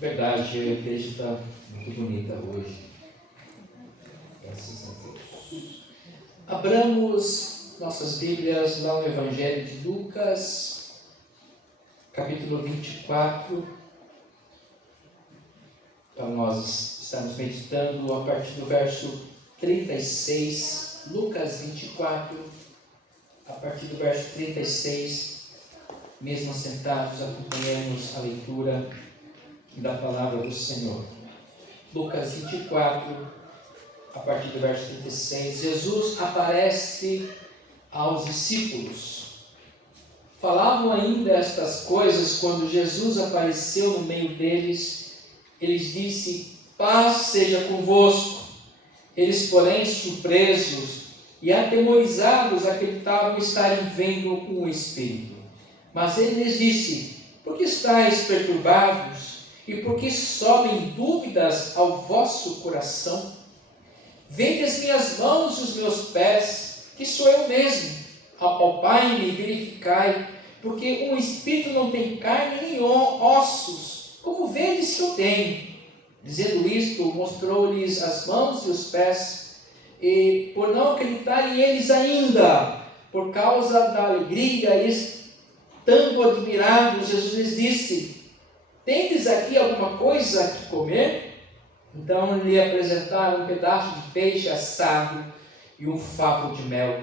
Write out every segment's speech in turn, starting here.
Verdade, a igreja está muito bonita hoje. Graças a Deus. Abramos nossas Bíblias lá no Evangelho de Lucas, capítulo 24, para nós estarmos meditando a partir do verso 36, Lucas 24, a partir do verso 36, mesmo sentados, acompanhamos a leitura da palavra do Senhor. Lucas 24, a partir do verso 36, Jesus aparece aos discípulos. Falavam ainda estas coisas quando Jesus apareceu no meio deles. Ele disse: paz seja convosco. Eles, porém, surpresos e atemorizados, acreditavam estarem vendo um espírito. Mas ele lhes disse: por que estáis perturbados? E por que sobem dúvidas ao vosso coração? Vede as minhas mãos e os meus pés, que sou eu mesmo. Apalpai-me e verificai, porque um espírito não tem carne nem ossos, como vedes que eu tenho. Dizendo isto, mostrou-lhes as mãos e os pés, e por não acreditarem eles ainda, por causa da alegria, e estando admirados, Jesus lhes disse: tendes aqui alguma coisa que comer? Então lhe apresentaram um pedaço de peixe assado e um favo de mel.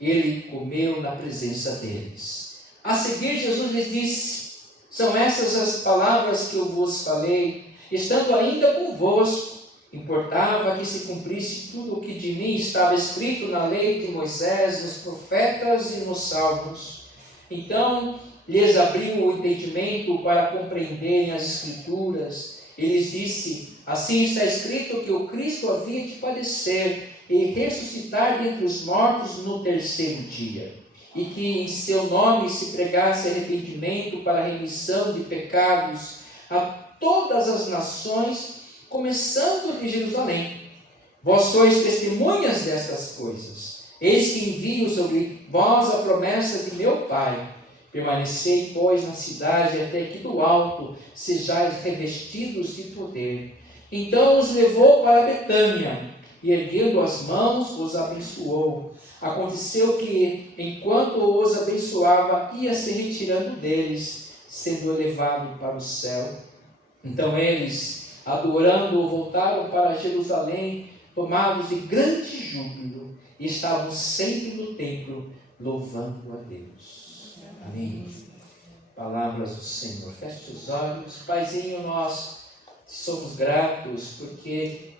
Ele comeu na presença deles. A seguir, Jesus lhes disse: são essas as palavras que eu vos falei, estando ainda convosco. Importava que se cumprisse tudo o que de mim estava escrito na lei de Moisés, nos profetas e nos salmos. Então lhes abriu o entendimento para compreenderem as Escrituras. Ele lhes disse: assim está escrito que o Cristo havia de padecer e ressuscitar dentre os mortos no terceiro dia, e que em seu nome se pregasse arrependimento para a remissão de pecados a todas as nações, começando de Jerusalém. Vós sois testemunhas destas coisas. Eis que envio sobre vós a promessa de meu Pai. Permanecei, pois, na cidade, até que do alto sejais revestidos de poder. Então os levou para Betânia, e erguendo as mãos, os abençoou. Aconteceu que, enquanto os abençoava, ia se retirando deles, sendo elevado para o céu. Então eles, adorando-o, voltaram para Jerusalém, tomados de grande júbilo, e estavam sempre no templo, louvando a Deus. Amém. Palavras do Senhor. Feche os olhos. Paizinho, nós somos gratos porque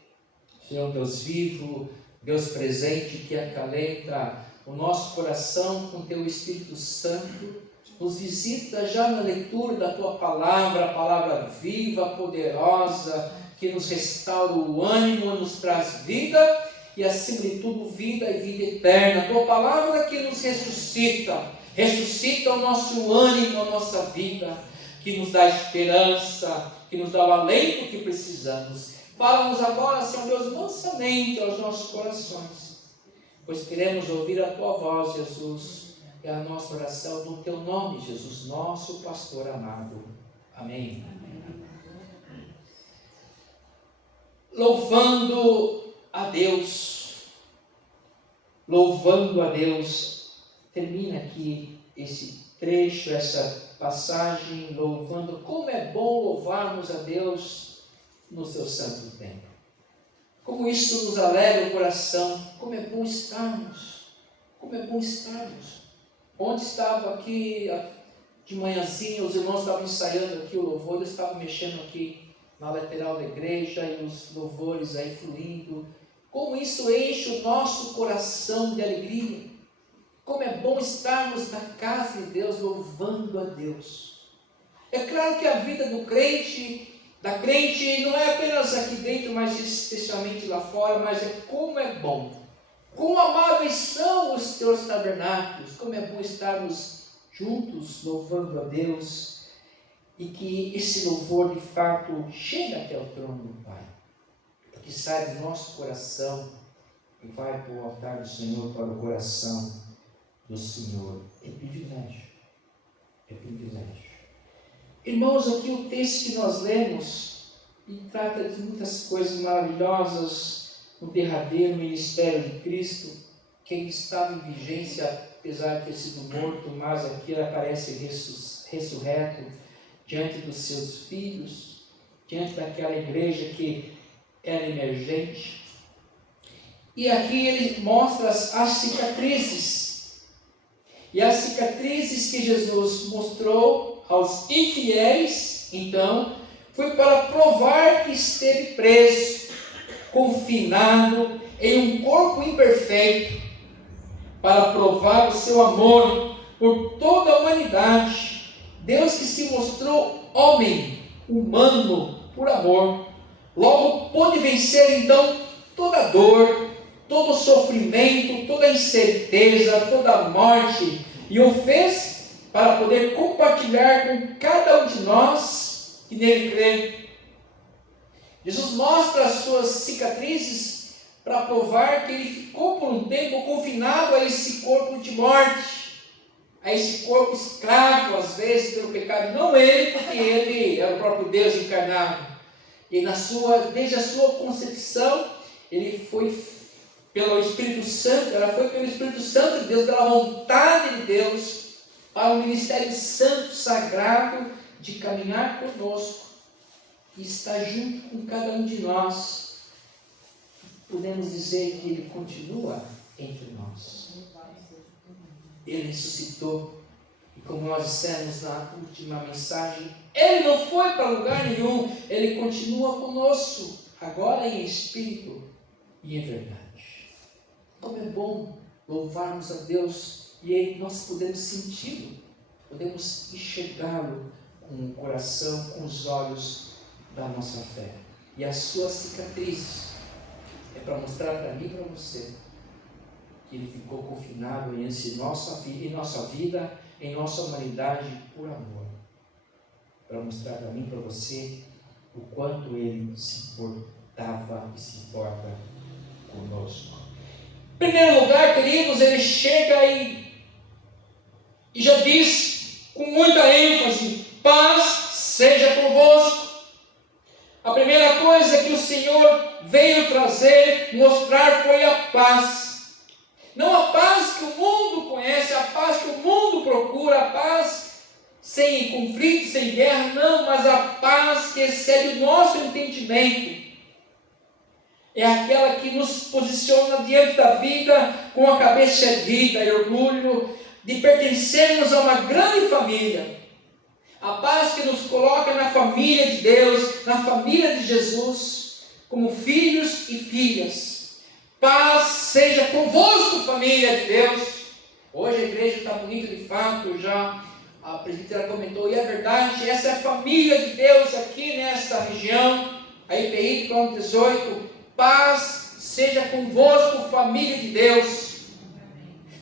Senhor Deus vivo, Deus presente, que acalenta o nosso coração com Teu Espírito Santo, nos visita já na leitura da Tua palavra, a palavra viva, poderosa, que nos restaura o ânimo, nos traz vida e, acima de tudo, vida e vida eterna. A Tua palavra que nos ressuscita o nosso ânimo, a nossa vida, que nos dá esperança, que nos dá o alento que precisamos. Fala-nos agora, Senhor Deus, mansamente aos nossos corações, pois queremos ouvir a Tua voz, Jesus, e a nossa oração no Teu nome, Jesus, nosso pastor amado. Amém. Louvando a Deus, termina aqui esse trecho, essa passagem, louvando. Como é bom louvarmos a Deus no seu santo templo. Como isso nos alegra o coração. Como é bom estarmos. Ontem estava aqui, de manhãzinha, os irmãos estavam ensaiando aqui o louvor, eu estava mexendo aqui na lateral da igreja e os louvores aí fluindo. Como isso enche o nosso coração de alegria. Como é bom estarmos na casa de Deus, louvando a Deus. É claro que a vida do crente, da crente, não é apenas aqui dentro, mas especialmente lá fora, mas é como é bom. Quão amáveis são os teus tabernáculos, como é bom estarmos juntos louvando a Deus, e que esse louvor de fato chegue até o trono do Pai, que sai do nosso coração e vai para o altar do Senhor, para o coração do Senhor. É privilégio. Irmãos, aqui o texto que nós lemos, e trata de muitas coisas maravilhosas no derradeiro ministério de Cristo, que ele estava em vigência, apesar de ter sido morto, mas aqui aparece ressurreto diante dos seus filhos, diante daquela igreja que era emergente. E aqui ele mostra as cicatrizes. E as cicatrizes que Jesus mostrou aos infiéis, então, foi para provar que esteve preso, confinado em um corpo imperfeito, para provar o seu amor por toda a humanidade. Deus que se mostrou homem, humano, por amor, logo pôde vencer então toda dor, todo sofrimento, toda incerteza, toda morte, e o fez para poder compartilhar com cada um de nós que nele crê. Jesus mostra as suas cicatrizes para provar que ele ficou por um tempo confinado a esse corpo de morte, a esse corpo escravo às vezes pelo pecado, não ele, porque ele era o próprio Deus encarnado. E desde a sua concepção, ele foi pelo Espírito Santo, ela foi pelo Espírito Santo de Deus, pela vontade de Deus, para o ministério santo, sagrado, de caminhar conosco e estar junto com cada um de nós. Podemos dizer que ele continua entre nós. Ele ressuscitou, e como nós dissemos na última mensagem, ele não foi para lugar nenhum, ele continua conosco, agora em espírito e em verdade. Como é bom louvarmos a Deus e aí nós podemos senti-lo, podemos enxergá-lo com o coração, com os olhos da nossa fé. E as suas cicatrizes é para mostrar para mim e para você que ele ficou confinado em nossa vida, em nossa humanidade, por amor. Para mostrar para mim e para você o quanto ele se importava e se importa conosco. Em primeiro lugar, queridos, ele chega e já diz com muita ênfase: paz seja convosco. A primeira coisa que o Senhor veio trazer, mostrar, foi a paz. Não a paz que o mundo conhece, a paz que o mundo procura, a paz sem conflito, sem guerra, não, mas a paz que excede o nosso entendimento. É aquela que nos posiciona diante da vida com a cabeça erguida e orgulho de pertencermos a uma grande família. A paz que nos coloca na família de Deus, na família de Jesus, como filhos e filhas. Paz seja convosco, família de Deus. Hoje a igreja está bonita de fato, já a presbítera comentou, e é verdade, essa é a família de Deus aqui nesta região, a IPI, quilômetro 18. Paz seja convosco, família de Deus.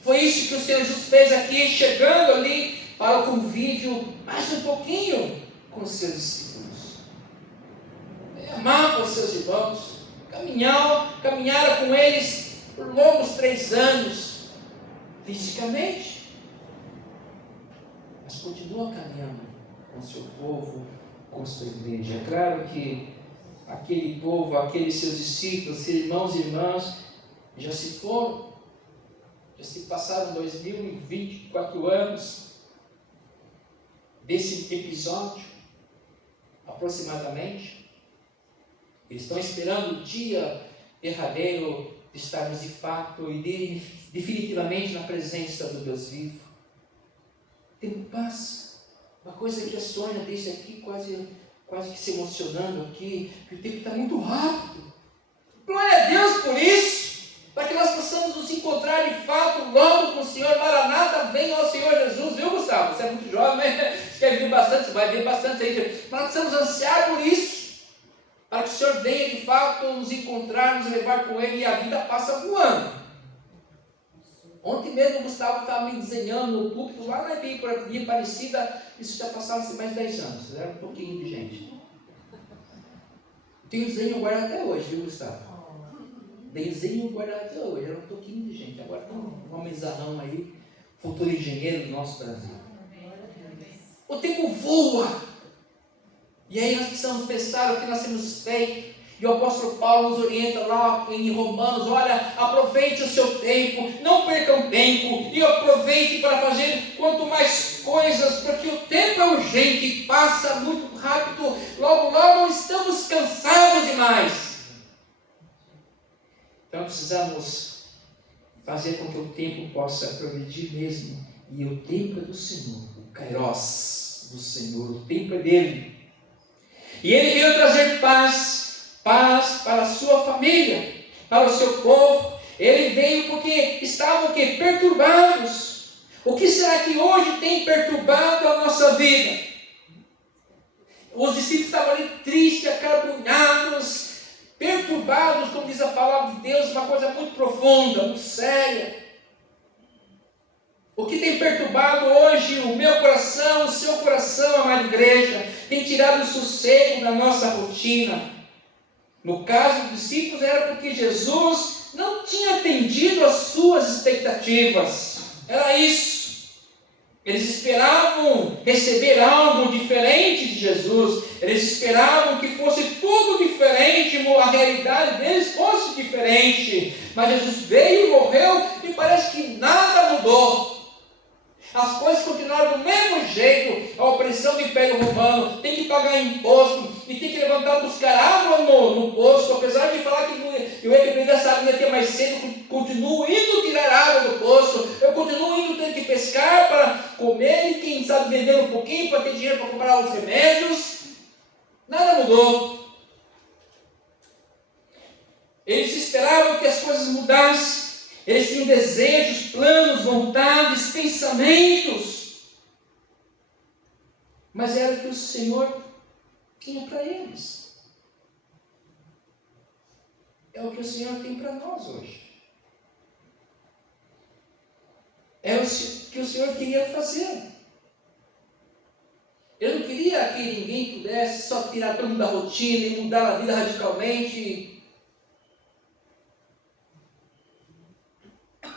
Foi isso que o Senhor Jesus fez aqui, chegando ali para o convívio mais um pouquinho com os seus discípulos. Amava os seus irmãos, caminhara com eles por longos 3 anos, fisicamente, mas continua caminhando com o seu povo, com a sua igreja. É claro que aquele povo, aqueles seus discípulos, irmãos e irmãs, já se foram, já se passaram 2024 anos desse episódio, aproximadamente. Eles estão esperando o dia derradeiro de estarmos de fato e definitivamente na presença do Deus vivo. Tem paz, uma coisa que a Sônia disse aqui, quase que se emocionando aqui, que o tempo está muito rápido. Glória a Deus por isso, para que nós possamos nos encontrar de fato logo com o Senhor. Maranata, venha ao Senhor Jesus, viu, Gustavo? Você é muito jovem, mas quer vir bastante, você vai vir bastante aí. Mas nós precisamos ansiar por isso, para que o Senhor venha de fato nos encontrar, nos levar com Ele, e a vida passa voando. Ontem mesmo o Gustavo estava me desenhando no púlpito, lá na Bíblia Aparecida, isso já passava mais de 10 anos, era um pouquinho de gente. Tem desenho guardado até hoje, viu, Gustavo? Desenho guardado até hoje, era um pouquinho de gente. Agora tem um homenzão aí, futuro engenheiro do nosso Brasil. O tempo voa, E aí nós precisamos pensar o que nós temos feito. E o apóstolo Paulo nos orienta lá em Romanos: olha, aproveite o seu tempo, não percam tempo, e aproveite para fazer quanto mais coisas, porque o tempo é urgente, passa muito rápido, logo logo estamos cansados demais. Então precisamos fazer com que o tempo possa progredir mesmo, e o tempo é do Senhor, o Kairos do Senhor, o tempo é dele. E ele veio trazer paz para a sua família, para o seu povo. Ele veio porque estavam perturbados. O que será que hoje tem perturbado a nossa vida? Os discípulos estavam ali tristes, acarbonados, perturbados, como diz a palavra de Deus, uma coisa muito profunda, muito séria. O que tem perturbado hoje o meu coração, o seu coração, amada igreja, tem tirado o sossego da nossa rotina. No caso dos discípulos era porque Jesus não tinha atendido às suas expectativas. Era isso. Eles esperavam receber algo diferente de Jesus. Eles esperavam que fosse tudo diferente, a realidade deles fosse diferente. Mas Jesus veio, morreu e parece que nada mudou. As coisas continuaram do mesmo jeito. A opressão do Império Romano, tem que pagar imposto e tem que levantar, buscar água no poço. Apesar de falar que eu ia beber dessa água até mais cedo, continuo indo tirar água do poço. Eu continuo indo ter que pescar para comer e quem sabe vender um pouquinho para ter dinheiro para comprar os remédios. Nada mudou. Eles esperavam que as coisas mudassem. Eles tinham desejos, planos, vontades, pensamentos. Mas era o que o Senhor tinha para eles. É o que o Senhor tem para nós hoje. É o que o Senhor queria fazer. Eu não queria que ninguém pudesse só tirar todo mundo da rotina e mudar a vida radicalmente.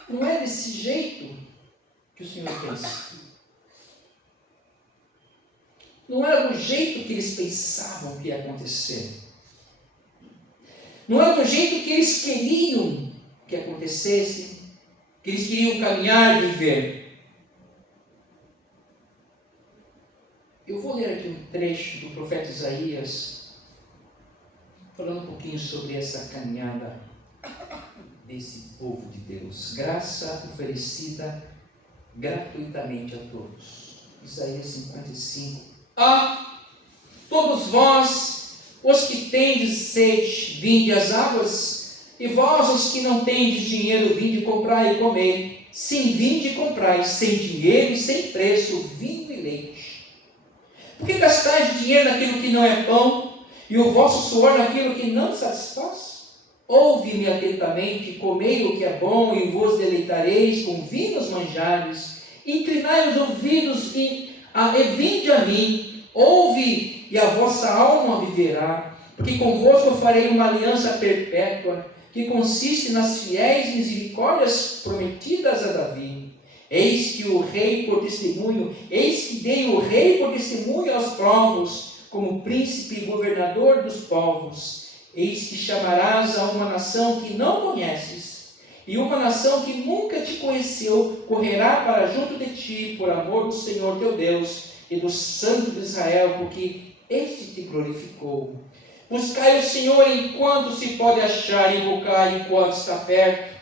Não é desse jeito que o Senhor pensa. Não era do jeito que eles pensavam que ia acontecer. Não era do jeito que eles queriam que acontecesse, que eles queriam caminhar e viver. Eu vou ler aqui um trecho do profeta Isaías, falando um pouquinho sobre essa caminhada desse povo de Deus, graça oferecida gratuitamente a todos. Isaías 55. Todos vós, os que tendes sede, vinde às águas, e vós, os que não tendes dinheiro, vinde comprar e comer. Sim, vinde e comprai, sem dinheiro e sem preço, vinho e leite. Por que gastais dinheiro naquilo que não é pão, e o vosso suor naquilo que não satisfaz? Ouve-me atentamente, comei o que é bom, e vos deleitareis com vinhos manjares. Inclinai os ouvidos e vinde a mim. Ouve, e a vossa alma viverá. Porque convosco farei uma aliança perpétua, que consiste nas fiéis misericórdias prometidas a Davi. Eis que dei o rei por testemunho aos povos, como príncipe e governador dos povos. Eis que chamarás a uma nação que não conheces, e uma nação que nunca te conheceu, correrá para junto de ti, por amor do Senhor teu Deus, e do Santo de Israel, porque este te glorificou. Buscai o Senhor enquanto se pode achar, e invocai enquanto está perto.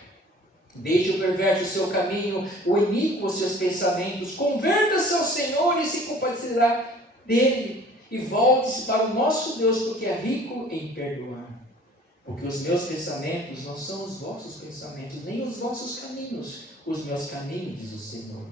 Deixe o perverso o seu caminho, o iníquo os seus pensamentos. Converta-se ao Senhor e se compadecerá dele. E volte-se para o nosso Deus, porque é rico em perdoar. Porque os meus pensamentos não são os vossos pensamentos, nem os vossos caminhos. Os meus caminhos, diz o Senhor.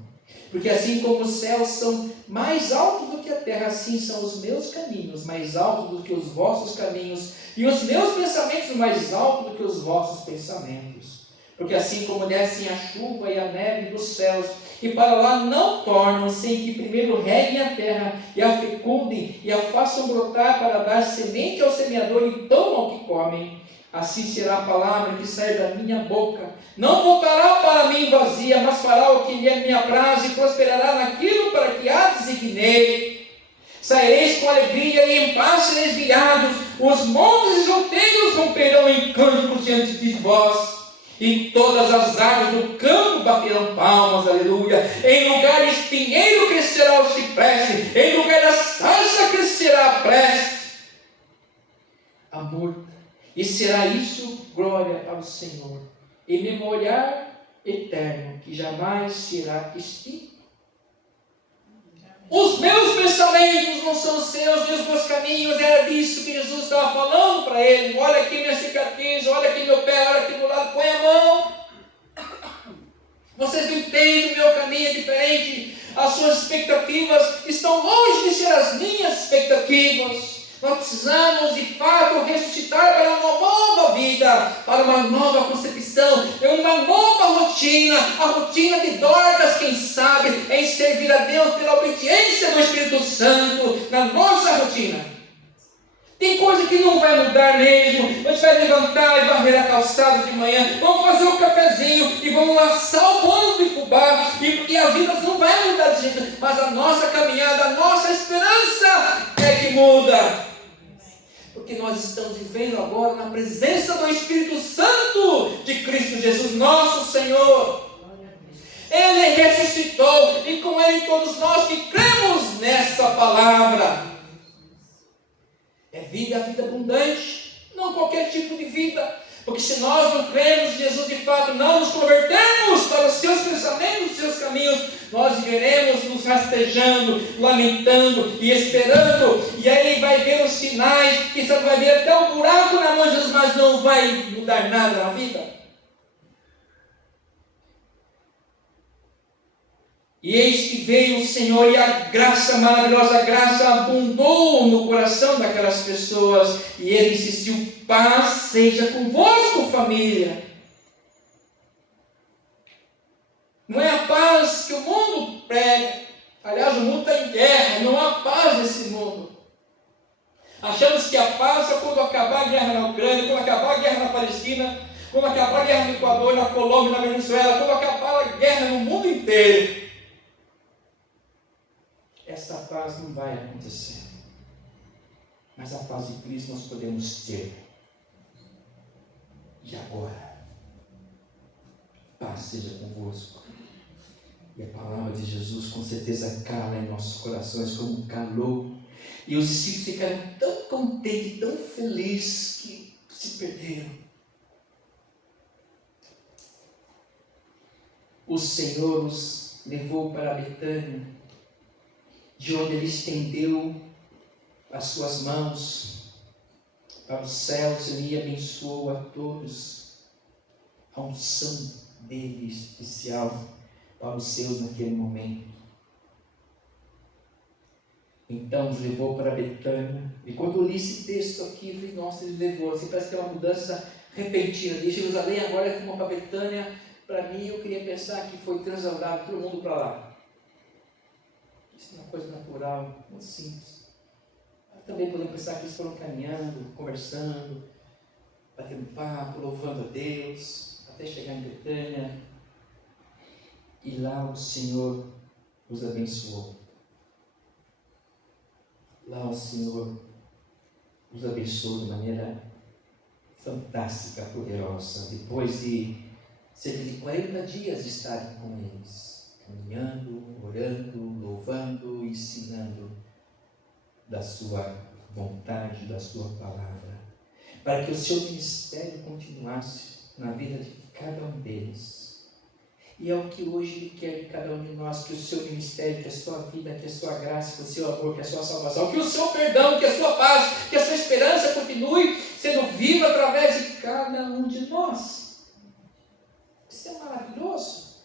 Porque assim como os céus são mais altos do que a terra, assim são os meus caminhos mais altos do que os vossos caminhos, e os meus pensamentos mais altos do que os vossos pensamentos. Porque assim como descem a chuva e a neve dos céus, e para lá não tornam, sem que primeiro reguem a terra, e a fecundem, e a façam brotar para dar semente ao semeador e pão ao que comem, assim será a palavra que sai da minha boca. Não voltará para mim vazia, mas fará o que lhe me apraz, e prosperará naquilo para que a designei. Saireis com alegria e em paz sereis guiados. Os montes e outeiros romperão em cânticos diante de vós. E todas as árvores do campo baterão palmas, aleluia. Em lugar de espinheiro crescerá o cipreste, em lugar da sarça crescerá a preste. Amor, e será isso glória ao Senhor, e memorial eterno, que jamais será extinto. Os meus pensamentos não são os seus, e os meus caminhos. Era disso que Jesus estava falando para ele. Olha aqui minha cicatriz, olha aqui meu pé, olha aqui do lado, põe a mão. Vocês não entendem, o meu caminho é diferente. As suas expectativas estão longe de ser as minhas expectativas. Nós precisamos de fato ressuscitar para uma nova vida, para uma nova concepção, uma nova rotina, a rotina de Dorcas, quem sabe, em servir a Deus pela obediência do Espírito Santo na nossa rotina. Tem coisa que não vai mudar mesmo. A gente vai levantar e varrer a calçada de manhã, vamos fazer um cafezinho e vamos laçar o bolo de fubá, e a vida não vai mudar de jeito, mas a nossa caminhada, a nossa esperança é que muda. Porque nós estamos vivendo agora na presença do Espírito Santo de Cristo Jesus, nosso Senhor. Ele ressuscitou, e com Ele todos nós que cremos nessa palavra. É vida, a vida abundante, não qualquer tipo de vida. Porque se nós não cremos em Jesus de fato, não nos convertermos para os seus pensamentos, os seus caminhos, nós viveremos nos rastejando, lamentando e esperando. E aí vai ver os sinais, que você vai ver até um buraco na mão de Jesus, mas não vai mudar nada na vida. E eis que veio o Senhor, e a graça, a maravilhosa graça, abundou no coração daquelas pessoas. E ele insistiu: paz seja convosco, família. Não é a paz que o mundo prega. Aliás, o mundo está em guerra, não há paz nesse mundo. Achamos que a paz é quando acabar a guerra na Ucrânia, quando acabar a guerra na Palestina, quando acabar a guerra no Equador, na Colômbia, na Venezuela, quando acabar a guerra no mundo inteiro. Essa paz não vai acontecer. Mas a paz de Cristo nós podemos ter. E agora? Paz seja convosco. E a palavra de Jesus com certeza cala em nossos corações como calou. E os discípulos ficaram tão contentes, tão felizes, que se perderam. O Senhor os levou para Betânia, de onde ele estendeu as suas mãos para os céus e abençoou a todos. A unção dele especial para os seus naquele momento. Então os levou para Betânia. E quando eu li esse texto aqui, eu falei: nossa, ele levou. Assim, parece que é uma mudança repentina. De Jerusalém agora como para Betânia. Para mim, eu queria pensar que foi transladado todo mundo para lá. Isso é uma coisa natural, muito simples. Também podemos pensar que eles foram caminhando, conversando, batendo papo, louvando a Deus, até chegar em Betânia. E lá o Senhor os abençoou. Lá o Senhor os abençoou de maneira fantástica, poderosa. Depois de cerca de 40 dias de estarem com eles, caminhando, orando, louvando, ensinando da sua vontade, da sua palavra, para que o seu ministério continuasse na vida de cada um deles. E é o que hoje Ele quer de cada um de nós, que o seu ministério, que a sua vida, que a sua graça, que o seu amor, que a sua salvação, que o seu perdão, que a sua paz, que a sua esperança continue sendo viva através de cada um de nós. Isso é maravilhoso.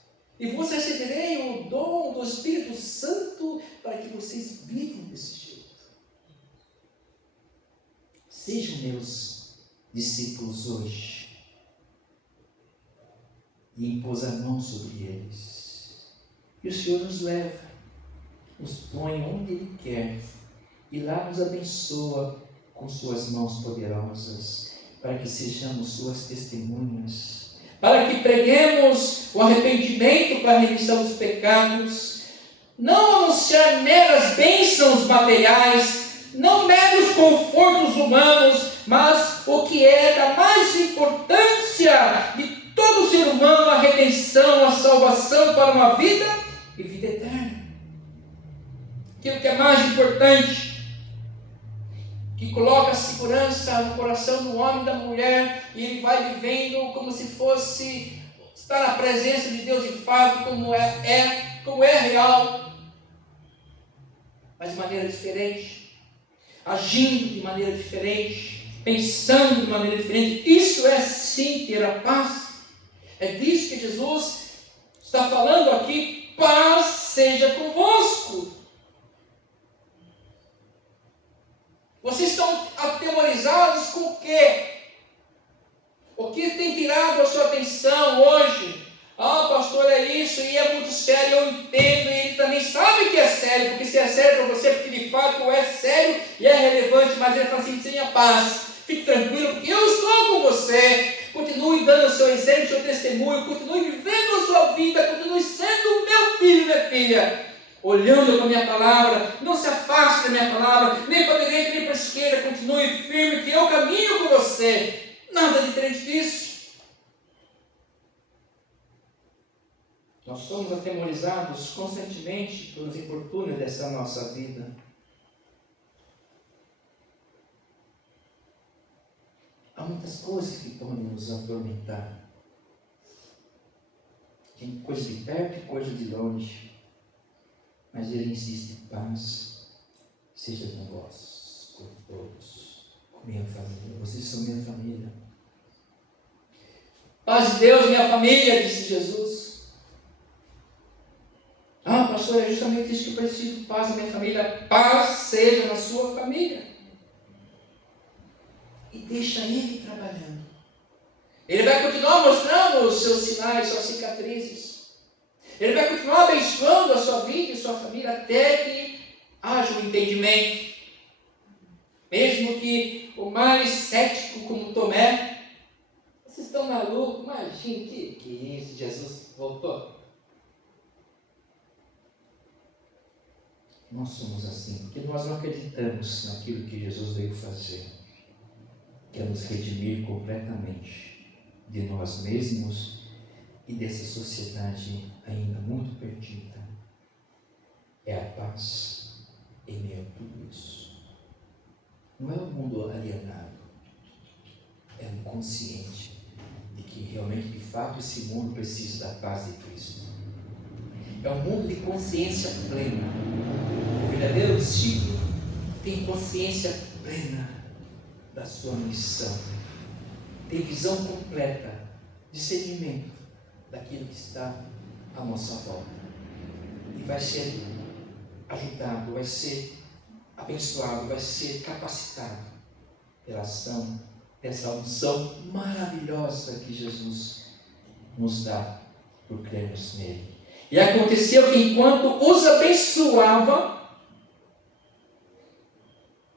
E vos receberei o dom do Espírito Santo para que vocês vivam desse jeito. Sejam meus discípulos hoje. E impôs a mão sobre eles. E o Senhor nos leva, nos põe onde Ele quer. E lá nos abençoa com suas mãos poderosas, para que sejamos suas testemunhas, para que preguemos o arrependimento para a remissão dos pecados, não anunciar meras bênçãos materiais, não meros confortos humanos, mas o que é da mais importância de todo ser humano, a redenção, a salvação para uma vida e vida eterna. Aquilo que é mais importante, que coloca a segurança no coração do homem e da mulher, e ele vai vivendo como se fosse estar na presença de Deus de fato, como é real, mas de maneira diferente, agindo de maneira diferente, pensando de maneira diferente. Isso é sim ter a paz. É disso que Jesus está falando aqui. Paz seja convosco. Vocês estão atemorizados com o quê? O que tem tirado a sua atenção hoje? Ah, pastor, é isso, e é muito sério, eu entendo, e ele também sabe que é sério, porque se é sério para você, porque de fato é sério e é relevante, mas ele fala assim, tenha paz, fique tranquilo, porque eu estou com você. Continue dando o seu exemplo, o seu testemunho, continue vivendo a sua vida, continue sendo meu filho, minha filha, olhando para a minha palavra, não se afaste da minha palavra, nem para a direita, nem para a esquerda, continue firme, que eu caminho com você. Nada diferente disso. Nós somos atemorizados constantemente pelos infortúnios dessa nossa vida. Há muitas coisas que podem nos atormentar. Tem coisa de perto e coisa de longe. Mas ele insiste, paz seja com vós, com todos, com minha família. Vocês são minha família. Paz de Deus, minha família, disse Jesus. Ah, pastor, é justamente isso que eu preciso, paz na minha família. Paz seja na sua família. E deixa ele trabalhando. Ele vai continuar mostrando os seus sinais, suas cicatrizes. Ele vai continuar abençoando a sua vida e sua família até que haja um entendimento. Mesmo que o mais cético como Tomé, vocês estão malucos, imagina que isso, Jesus voltou. Nós somos assim, porque nós não acreditamos naquilo que Jesus veio fazer, que é nos redimir completamente de nós mesmos e dessa sociedade ainda muito perdida. É a paz em meio a tudo isso. Não é o mundo alienado, é o consciente de que realmente, de fato, esse mundo precisa da paz de Cristo. É um mundo de consciência plena. O verdadeiro discípulo tem consciência plena da sua missão, tem visão completa, discernimento daquilo que está à nossa volta, e vai ser ajudado, vai ser abençoado, vai ser capacitado pela ação dessa unção maravilhosa que Jesus nos dá por crermos nele. E aconteceu que enquanto os abençoava,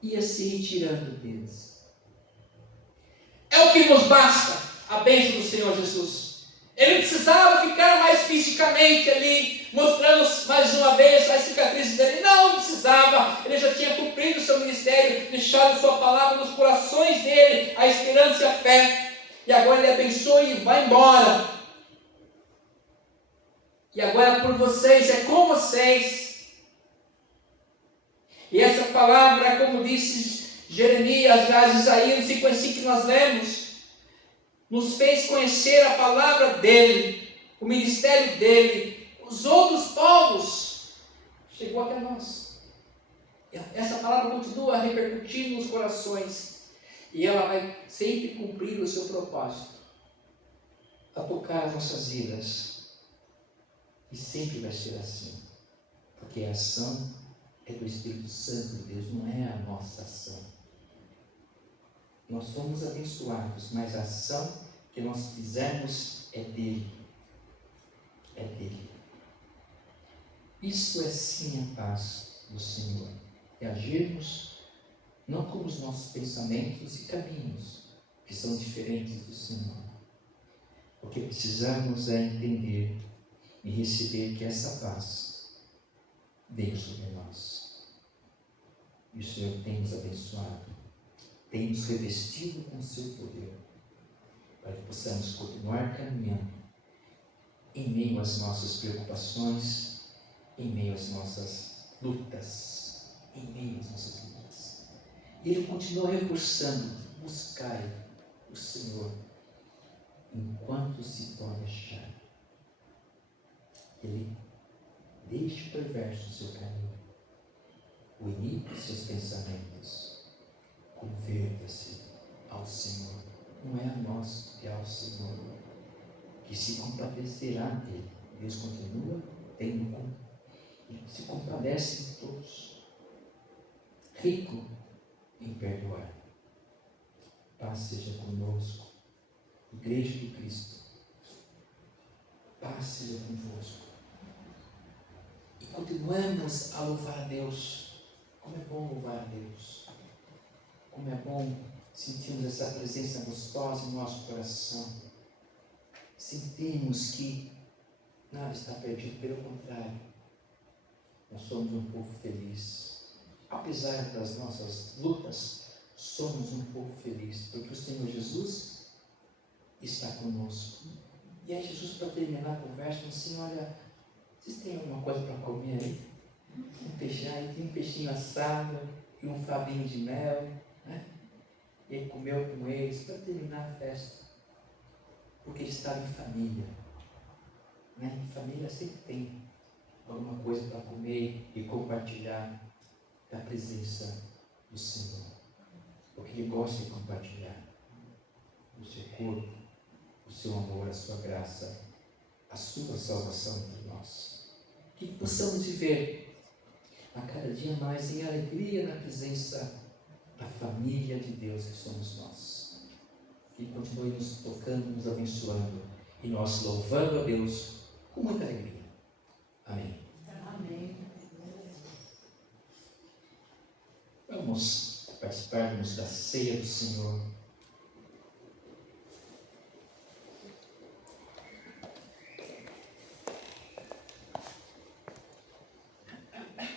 ia se retirando deles. É o que nos basta, a bênção do Senhor Jesus. Ele precisava ficar mais fisicamente ali, mostrando mais uma vez as cicatrizes dele. Não precisava, ele já tinha cumprido o seu ministério, deixado sua palavra nos corações dele, a esperança e a fé. E agora ele abençoa e vai embora. E agora por vocês, é com vocês. E essa palavra, como disse Jeremias, Isaías 55 que nós lemos, nos fez conhecer a palavra dele, o ministério dele, os outros povos, chegou até nós. Essa palavra continua a repercutir nos corações, e ela vai sempre cumprir o seu propósito, a tocar as nossas vidas. E sempre vai ser assim, porque a ação é do Espírito Santo de Deus, não é a nossa ação. Nós somos abençoados, mas a ação que nós fizermos é dele. É dele. Isso é sim a paz do Senhor. É agirmos não como os nossos pensamentos e caminhos, que são diferentes do Senhor. O que precisamos é entender e receber que essa paz veio sobre nós. E o Senhor tem nos abençoado, tem nos revestido com o seu poder, para que possamos continuar caminhando em meio às nossas preocupações, em meio às nossas lutas, em meio às nossas lutas. E Ele continua reforçando: buscai o Senhor enquanto se pode achar. Ele deixa o perverso o seu caminho, o iníquo seus pensamentos. Converta-se ao Senhor. Não é a nós, é ao Senhor, que se compadecerá dele. Deus continua tendo, se compadece de todos, rico em perdoar. Paz seja conosco, Igreja de Cristo. Paz seja convosco. E continuamos a louvar a Deus. Como é bom louvar a Deus. Como é bom sentirmos essa presença gostosa em nosso coração. Sentimos que nada está perdido, pelo contrário. Nós somos um povo feliz. Apesar das nossas lutas, somos um povo feliz, porque o Senhor Jesus está conosco. E aí Jesus, para terminar a conversa, falou assim: olha, vocês têm alguma coisa para comer aí? Um peixinho aí, tem um peixinho assado e um favinho de mel, né? E ele comeu com eles para terminar a festa, porque ele estava em família, né? Em família sempre tem alguma coisa para comer e compartilhar da presença do Senhor, porque Ele gosta de compartilhar o seu corpo, o seu amor, a sua graça, a sua salvação entre nós. Que possamos viver a cada dia mais em alegria na presença da família de Deus que somos nós. Que continue nos tocando, nos abençoando e nós louvando a Deus com muita alegria. Amém. Amém. Vamos participarmos da ceia do Senhor.